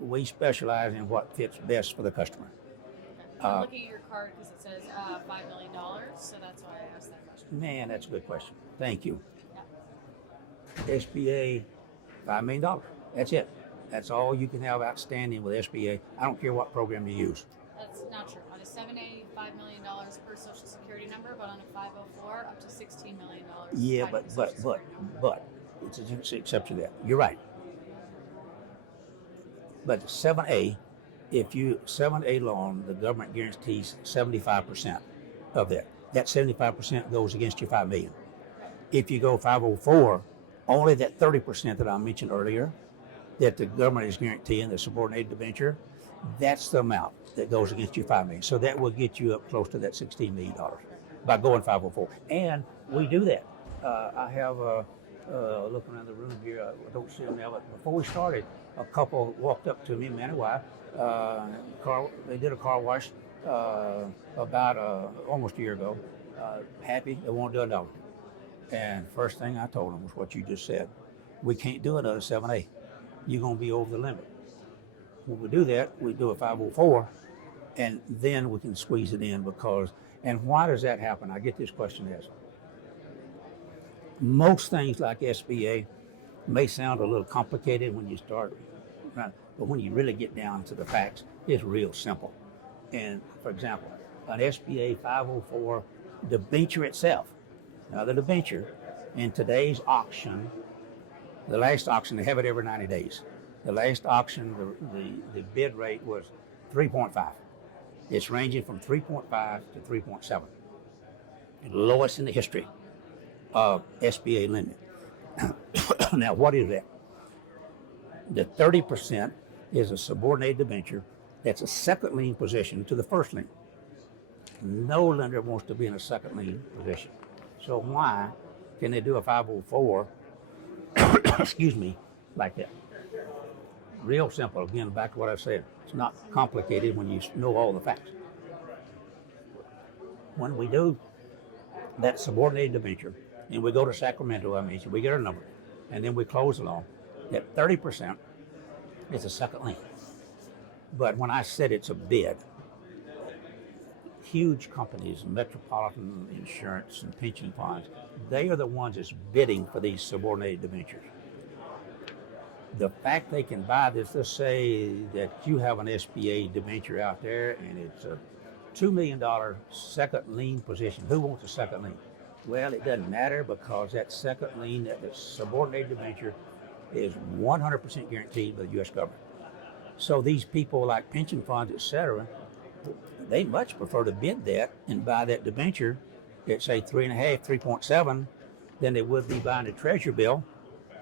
we specialize in what fits best for the customer. I'm looking at your card because it says $5 million, so that's why I asked that question. Man, that's a good question. Thank you. Yeah. SBA, $5 million. That's it. That's all you can have outstanding with SBA. I don't care what program you use. That's not true. On a 7A, $5 million per social security number, but on a 504, up to $16 million. Yeah, but it's an exception to that. You're right. But 7A, if you 7A loan, the government guarantees 75% of that. That 75% goes against your $5 million. If you go 504, only that 30% that I mentioned earlier, that the government is guaranteeing, the subordinated debenture, that's the amount that goes against your $5 million. So that will get you up close to that $16 million by going 504. And we do that. I have looking around the room here. I don't see them now, but before we started, a couple walked up to me, man and wife. They did a car wash about almost a year ago. Happy, they won't do $1. And first thing I told them was what you just said. We can't do another 7A. You're going to be over the limit. When we do that, we do a 504, and then we can squeeze it in because, and why does that happen? I get this question asked. Most things like SBA may sound a little complicated when you start, but when you really get down to the facts, it's real simple. And for example, an SBA 504 debenture itself, now the debenture in today's auction, the last auction, they have it every 90 days. The last auction, the bid rate was 3.5. It's ranging from 3.5 to 3.7. Lowest in the history of SBA lending. Now, what is that? The 30% is a subordinated debenture that's a second lien position to the first lien. No lender wants to be in a second lien position. So why can they do a 504, excuse me, like that? Real simple. Again, back to what I said. It's not complicated when you know all the facts. When we do that subordinated debenture, and we go to Sacramento, we get our number, and then we close the loan, that 30% is a second lien. But when I said it's a bid, huge companies, Metropolitan Insurance and pension funds, they are the ones that's bidding for these subordinated debentures. The fact they can buy this, let's say that you have an SBA debenture out there and it's a $2 million second lien position. Who wants a second lien? Well, it doesn't matter because that second lien, that subordinated debenture, is 100% guaranteed by the U.S. government. So these people like pension funds, et cetera, they much prefer to bid that and buy that debenture at say 3.5, 3.7 than they would be buying a treasury bill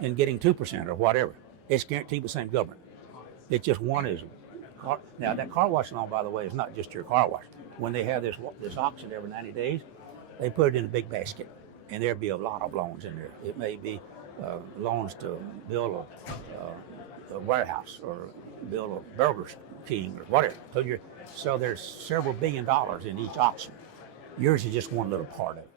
and getting 2% or whatever. It's guaranteed by the same government. It's just one is. Now that car wash loan, by the way, is not just your car wash. When they have this auction every 90 days, they put it in a big basket, and there'll be a lot of loans in there. It may be loans to build a warehouse or build a Burger King or whatever. So there's several $1 billion in each auction. Yours is just one little part of it.